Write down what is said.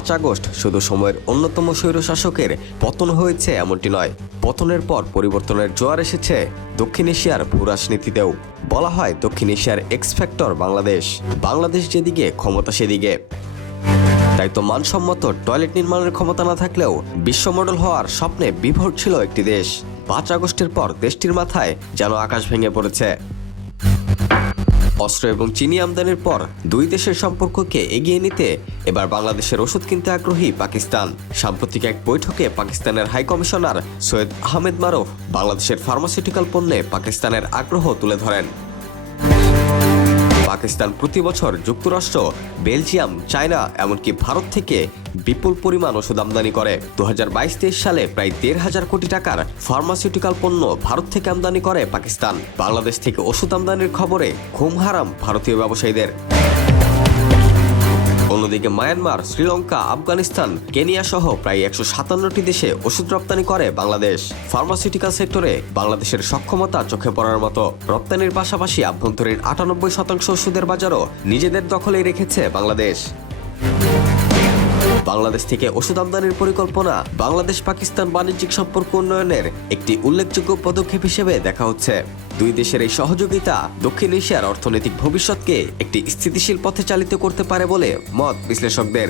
পাঁচ আগস্ট শুধু সময়ের অন্যতম স্বৈরশাসকের পতন হয়েছে এমনটি নয়। পতনের পর পরিবর্তনের জোয়ার এসেছে দক্ষিণ এশিয়ার ভূরাজনীতিতেও বলা হয় দক্ষিণ এশিয়ার এক্সফ্যাক্টর বাংলাদেশ। বাংলাদেশ যেদিকে, ক্ষমতা সেদিকে। তাই তো মানসম্মত টয়লেট নির্মাণের ক্ষমতা না থাকলেও বিশ্ব মডেল হওয়ার স্বপ্নে বিভোর ছিল একটি দেশ। পাঁচ আগস্টের পর দেশটির মাথায় যেন আকাশ ভেঙে পড়েছে। অস্ত্র এবং চিনি আমদানির পর দুই দেশের সম্পর্ককে এগিয়ে নিতে এবার বাংলাদেশের ওষুধ কিনতে আগ্রহী পাকিস্তান। সাম্প্রতিক এক বৈঠকে পাকিস্তানের হাইকমিশনার সৈয়দ আহমেদ মারুফ বাংলাদেশের ফার্মাসিউটিক্যাল পণ্যে পাকিস্তানের আগ্রহ তুলে ধরেন। পাকিস্তান প্রতি বছর যুক্তরাষ্ট্র, বেলজিয়াম, চায়না, এমনকি ভারত থেকে বিপুল পরিমাণ ওষুধ আমদানি করে। দু হাজার বাইশ তেইশ সালে প্রায় দেড় হাজার কোটি টাকার ফার্মাসিউটিক্যাল পণ্য ভারত থেকে আমদানি করে পাকিস্তান। বাংলাদেশ থেকে ওষুধ আমদানির খবরে ঘুম হারাম ভারতীয় ব্যবসায়ীদের। অন্যদিকে মায়ানমার, শ্রীলঙ্কা, আফগানিস্তান, কেনিয়া সহ প্রায় একশো সাতান্নটি দেশে ওষুধ রপ্তানি করে বাংলাদেশ। ফার্মাসিউটিক্যাল সেক্টরে বাংলাদেশের সক্ষমতা চোখে পড়ার মতো রপ্তানির পাশাপাশি আভ্যন্তরীণ আটানব্বই শতাংশ ওষুধের বাজারও নিজেদের দখলেই রেখেছে বাংলাদেশ। বাংলাদেশ থেকে ওষুধ আমদানির পরিকল্পনা, বাংলাদেশ পাকিস্তান বাণিজ্যিক সম্পর্ক উন্নয়নের একটি উল্লেখযোগ্য পদক্ষেপ হিসেবে দেখা হচ্ছে। দুই দেশের এই সহযোগিতা দক্ষিণ এশিয়ার অর্থনৈতিক ভবিষ্যৎকে একটি স্থিতিশীল পথে চালিত করতে পারে বলে মত বিশ্লেষকদের।